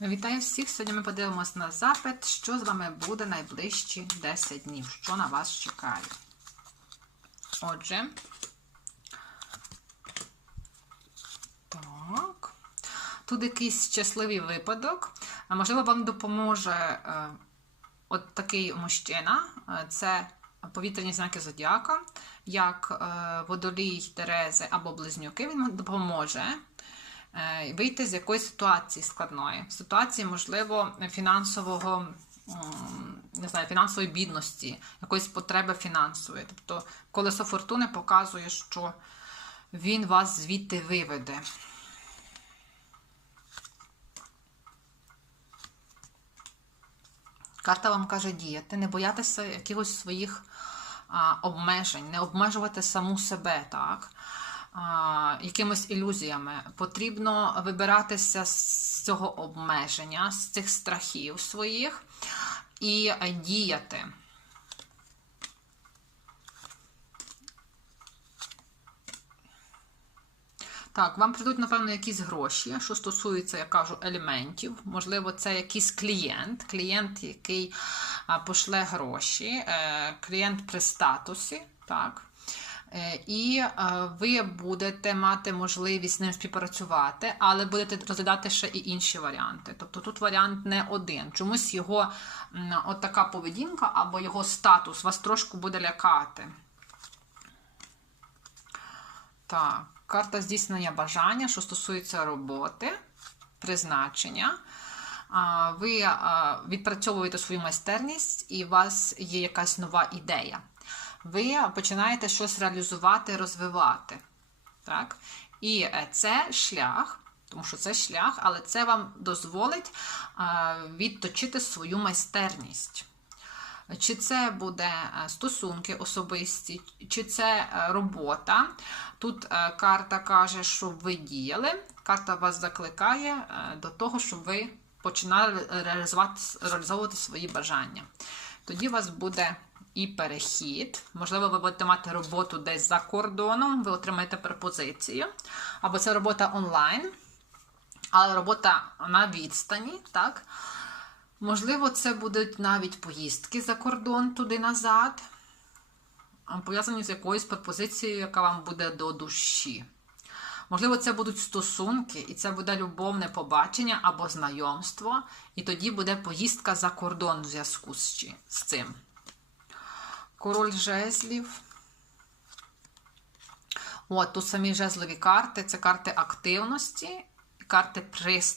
Вітаю всіх! Сьогодні ми подивимось на запит, що з вами буде найближчі 10 днів, що на вас чекає. Отже, так. Тут якийсь щасливий випадок. Можливо, вам допоможе е, от такий мужчина. Е, Це повітряні знаки зодіака, як е, водолій, Терези або близнюки. Він допоможе вийти з якоїсь ситуації складної, ситуації, можливо, фінансового. Не знаю, фінансової бідності, якоїсь потреби фінансової. Тобто колесо фортуни показує, що він вас звідти виведе. Карта вам каже діяти, не боятися якихось своїх а, обмежень, не обмежувати саму себе, так? Якимись ілюзіями. Потрібно вибиратися з цього обмеження, з цих страхів своїх і діяти. Так, вам прийдуть, напевно, якісь гроші, що стосується, я кажу, елементів. Можливо, це якийсь клієнт, клієнт, який пошле гроші, е, клієнт при статусі. так. Е, І е, ви будете мати можливість з ним співпрацювати, але будете розглядати ще і інші варіанти. Тобто тут варіант не один. Чомусь його от така поведінка або його статус вас трошки буде лякати. Так, карта здійснення бажання, що стосується роботи, призначення. Ви відпрацьовуєте свою майстерність, і у вас є якась нова ідея. Ви починаєте щось реалізувати, розвивати. Так? І е, це шлях, тому що це шлях, але це вам дозволить відточити свою майстерність. Чи це буде е, стосунки особисті, чи це е, робота. Тут е, карта каже, щоб ви діяли. Карта вас закликає е, до того, щоб ви починали реалізувати, реалізовувати свої бажання. Тоді у вас буде і перехід. Можливо, ви будете мати роботу десь за кордоном, ви отримаєте пропозицію. Або це робота онлайн, але робота на відстані. так? Можливо, це будуть навіть поїздки за кордон туди-назад, пов'язані з якоюсь пропозицією, яка вам буде до душі. Можливо, це будуть стосунки, і це буде любовне побачення або знайомство, і тоді буде поїздка за кордон в зв'язку з цим. Король жезлів. От, тут самі жезлові карти це карти активності, карти пристрасті.